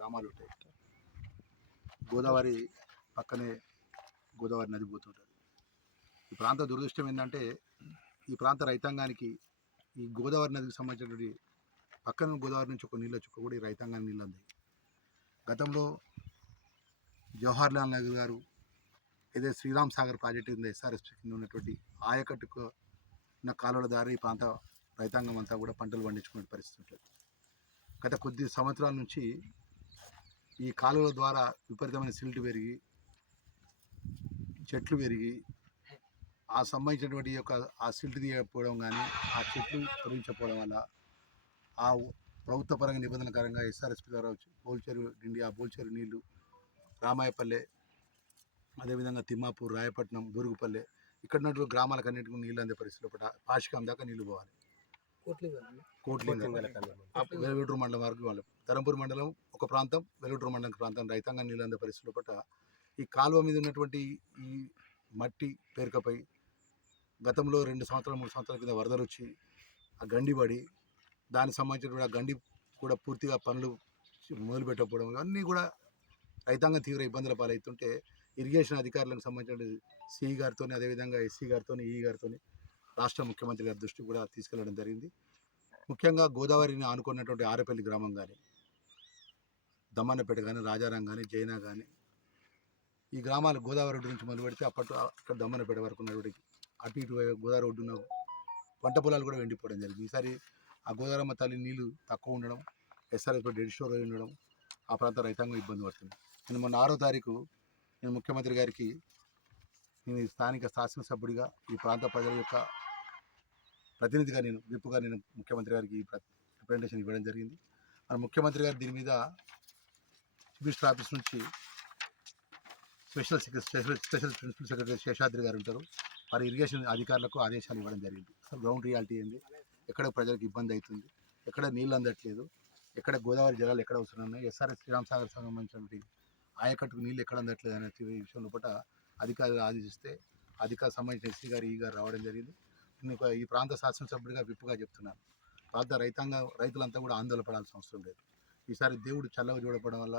గ్రామాలు ఉంటాయి గోదావరి పక్కనే గోదావరి నది పోతుంటుంది. ఈ ప్రాంత దురదృష్టం ఏంటంటే ఈ ప్రాంత రైతాంగానికి ఈ గోదావరి నదికి సంబంధించినటువంటి పక్కన గోదావరి నుంచి ఒక నీళ్ళు చుక్క కూడా ఈ రైతాంగానికి నీళ్ళు అందాయి. గతంలో జవహర్లాల్ నెహ్రూ గారు ఏదైతే శ్రీరామ్ సాగర్ ప్రాజెక్టు కింద ఎస్ఆర్ఎస్ కింద ఉన్నటువంటి ఆయకట్టుకు ఉన్న కాలువల దారి ఈ ప్రాంత రైతాంగం అంతా కూడా పంటలు పండించుకునే పరిస్థితి ఉంటుంది. గత కొద్ది సంవత్సరాల నుంచి ఈ కాలువల ద్వారా విపరీతమైన సిల్ట్ పెరిగి చెట్లు పెరిగి ఆ సంబంధించినటువంటి యొక్క ఆ సిల్ట్ తీయకపోవడం కానీ ఆ చెట్లు తొలగించకపోవడం వల్ల ఆ ప్రభుత్వ పరంగా నిబంధనకరంగా ఎస్ఆర్ఎస్పి ద్వారా వచ్చి నిండి ఆ బోల్చేరు నీళ్ళు రామాయపల్లె అదేవిధంగా తిమ్మాపూర్ రాయపట్నం బూరుగుపల్లె ఇక్కడ ఉన్నటువంటి గ్రామాలకు అన్నింటికి నీళ్ళు అందే పరిస్థితిలో పట పాషికం దాకా నీళ్ళు పోవాలి. కోట్లింగ వెలుగుటూరు మండలం వరకు వాళ్ళు ధరంపూర్ మండలం ఒక ప్రాంతం వెలుగుటూరు మండలం ప్రాంతం రైతాంగం నీళ్ళు అందే పరిస్థితుల్లో పట్ల ఈ కాలువ మీద ఉన్నటువంటి ఈ మట్టి పేరుకపై గతంలో రెండు సంవత్సరాలు మూడు సంవత్సరాల కింద వరదలు వచ్చి ఆ గండి పడి దానికి సంబంధించినటువంటి ఆ గండి కూడా పూర్తిగా పనులు మొదలు పెట్టకపోవడం అన్నీ కూడా రైతాంగం తీవ్ర ఇబ్బందుల పాలవుతుంటే ఇరిగేషన్ అధికారులకు సంబంధించిన సిఈ గారితో అదేవిధంగా ఎస్సీ గారితో ఈ గారితో రాష్ట్ర ముఖ్యమంత్రి గారి దృష్టి కూడా తీసుకెళ్ళడం జరిగింది. ముఖ్యంగా గోదావరిని ఆనుకున్నటువంటి ఆరపల్లి గ్రామం కానీ దమ్మన్నపేట కానీ రాజారాం కానీ జైనా కానీ ఈ గ్రామాలు గోదావరి రోడ్డు నుంచి మొదలు పెడితే అప్పట్లో అక్కడ దమ్మన్నపేట వరకు ఉన్నటువంటి అటు ఇటు గోదావరి ఒడ్డున పంట పొలాలు కూడా వెండిపోవడం జరిగింది. ఈసారి ఆ గోదావరమ్మ తల్లి నీళ్ళు తక్కువ ఉండడం ఎస్ఆర్ఎస్ డెడ్ స్టోర్ అయి ఉండడం ఆ ప్రాంత రైతాంగం ఇబ్బంది పడుతుంది. నేను మొన్న ఆరో తారీఖు నేను ముఖ్యమంత్రి గారికి నేను ఈ స్థానిక శాసనసభ్యుడిగా ఈ ప్రాంత ప్రజల యొక్క ప్రతినిధిగా నేను విప్పుగా నేను ముఖ్యమంత్రి గారికి ఈ రిప్రజెంటేషన్ ఇవ్వడం జరిగింది. మన ముఖ్యమంత్రి గారు దీని మీద మినిస్టర్ ఆఫీస్ నుంచి special secretary special special principal secretary Seshadri గారు ఉంటారు. వారి ఇరిగేషన్ అధికారులకు ఆదేశాలు ఇవ్వడం జరిగింది. అసలు గ్రౌండ్ రియాలిటీ ఏంది? ఎక్కడ ప్రజలకు ఇబ్బంది అవుతుంది? ఎక్కడ నీళ్ళు అందట్లేదు? ఎక్కడ గోదావరి జలాలు ఎక్కడ వస్తున్నాయి? ఎస్ఆర్ఎస్ శ్రీరామ్ సాగర్ సంబంధించినటువంటి ఆయకట్టుకు నీళ్ళు ఎక్కడ అందట్లేదు అనే విషయంలో పూట అధికారులు ఆదేశిస్తే అధికార సంబంధించిన ఎస్సీ గారు ఈ గారు రావడం జరిగింది. ఈ ప్రాంత శాసనసభ్యుడిగా విప్పుగా చెప్తున్నాను. ప్రాంత రైతాంగ రైతులంతా కూడా ఆందోళన పడాల్సిన అవసరం లేదు. ఈసారి దేవుడు చల్లగా చూడపడం వల్ల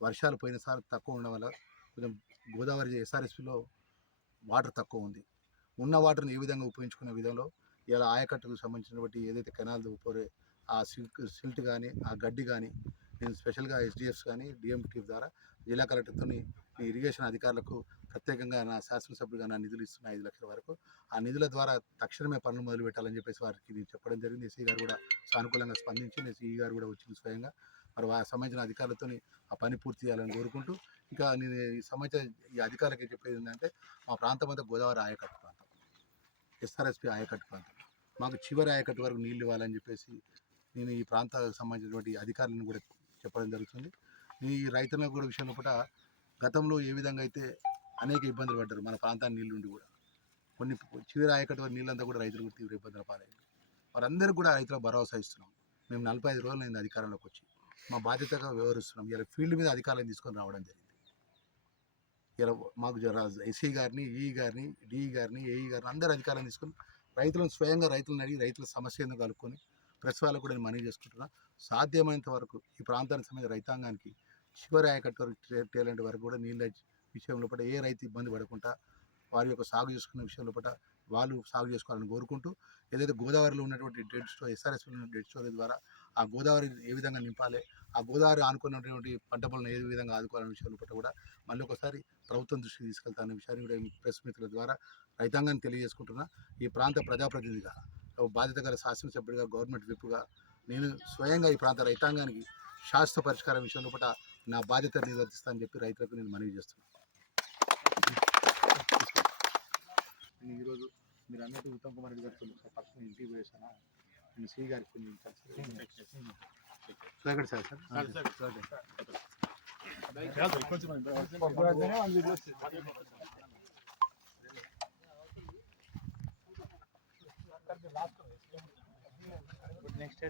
వర్షాలు పోయినసారి తక్కువ ఉండడం వల్ల కొంచెం గోదావరి ఎస్ఆర్ఎస్పిలో వాటర్ తక్కువ ఉంది. ఉన్న వాటర్ని ఏ విధంగా ఉపయోగించుకునే విధంలో ఇలా ఆయకట్టుకు సంబంధించినటువంటి ఏదైతే కెనాల్ పోరే ఆ సిల్క్ సిల్ట్ కానీ ఆ గడ్డి కానీ నేను స్పెషల్గా ఎస్డిఎఫ్స్ కానీ డిఎంటీ ద్వారా జిల్లా కలెక్టర్తో ఈ ఇరిగేషన్ అధికారులకు ప్రత్యేకంగా నా శాసనసభ్యుడిగా నా నిధులు ఇస్తున్న ఐదు లక్షల వరకు ఆ నిధుల ద్వారా తక్షణమే పనులు మొదలు పెట్టాలని చెప్పేసి వారికి నేను చెప్పడం జరిగింది. ఎస్ఈ గారు కూడా సానుకూలంగా స్పందించి నేను సిఈ గారు కూడా వచ్చింది స్వయంగా. మరి ఆ సంబంధించిన అధికారులతో ఆ పని పూర్తి చేయాలని కోరుకుంటూ ఇంకా నేను ఈ సంబంధించిన ఈ అధికారులకి చెప్పేది ఏంటంటే మా ప్రాంతం అంతా గోదావరి ఆయకట్టు ప్రాంతం. ఎస్ఆర్ఎస్పి ఆయకట్టు ప్రాంతం. మాకు చివరి ఆయకట్టు వరకు నీళ్ళు ఇవ్వాలని చెప్పేసి నేను ఈ ప్రాంతాలకు సంబంధించినటువంటి అధికారులను కూడా చెప్పడం జరుగుతుంది. ఈ రైతులకు కూడా విషయంలో కూడా గతంలో ఏ విధంగా అయితే అనేక ఇబ్బందులు పడ్డారు మన ప్రాంతానికి నీళ్ళుండి కూడా. కొన్ని చివరి ఆయకట్టు నీళ్ళంతా కూడా రైతులు తీవ్ర ఇబ్బందులు పాలయ్యారు. వారందరికీ కూడా రైతుల భరోసా ఇస్తున్నాం. మేము నలభై ఐదు రోజులు నేను అధికారంలోకి వచ్చి. మా బాధ్యతగా వ్యవహరిస్తున్నాం. ఇలా ఫీల్డ్ మీద అధికారులను తీసుకొని రావడం జరిగింది. ఇలా మాకు ఎస్సీ గారిని ఈ గారిని డిఈ గారిని ఏఈ గారిని అందరు అధికారులను తీసుకొని రైతులను స్వయంగా రైతులను అడిగి రైతుల సమస్య ఎందుకు కలుపుకొని ప్రెస్ వాళ్ళకు కూడా నేను మనవి చేసుకుంటున్నా. సాధ్యమైనంత వరకు ఈ ప్రాంతానికి సంబంధించిన రైతాంగానికి చివరి ఆయకట్టు వరకు టేలెంట్ వరకు కూడా నీళ్ళ విషయంలో పట్ల ఏ రైతు ఇబ్బంది పడకుండా వారి యొక్క సాగు చేసుకునే విషయంలో పట్ల వాళ్ళు సాగు చేసుకోవాలని కోరుకుంటూ ఏదైతే గోదావరిలో ఉన్నటువంటి dead store SRS dead storage ద్వారా ఆ గోదావరి ఏ విధంగా నింపాలి ఆ గోదావరి ఆనుకున్నటువంటి పంట పొలను ఏ విధంగా ఆదుకోవాలనే విషయంలో పట్ల కూడా మళ్ళీ ఒకసారి ప్రభుత్వం దృష్టికి తీసుకెళ్తానే విషయాన్ని కూడా ప్రెస్ మిత్రుల ద్వారా రైతాంగాన్ని తెలియజేసుకుంటున్నా. ఈ ప్రాంత ప్రజాప్రతినిధిగా బాధ్యత గల శాసనసభ్యుడిగా గవర్నమెంట్ విప్పుగా నేను స్వయంగా ఈ ప్రాంత రైతాంగానికి శాశ్వత పరిష్కారం విషయంలో పట్ల నా బాధ్యత నిర్వర్తిస్తానని చెప్పి రైతులకు నేను మనవి చేస్తున్నాను నేను ఈరోజు మీరు అన్నట్టు ఉత్తమ్ కుమార్ రెడ్డి గారితో పక్కన ఇంటికి పోయేసాను? నేను సి గారికి కొంచెం కలిసి సో ఎక్కడ సార్ సార్. నెక్స్ట్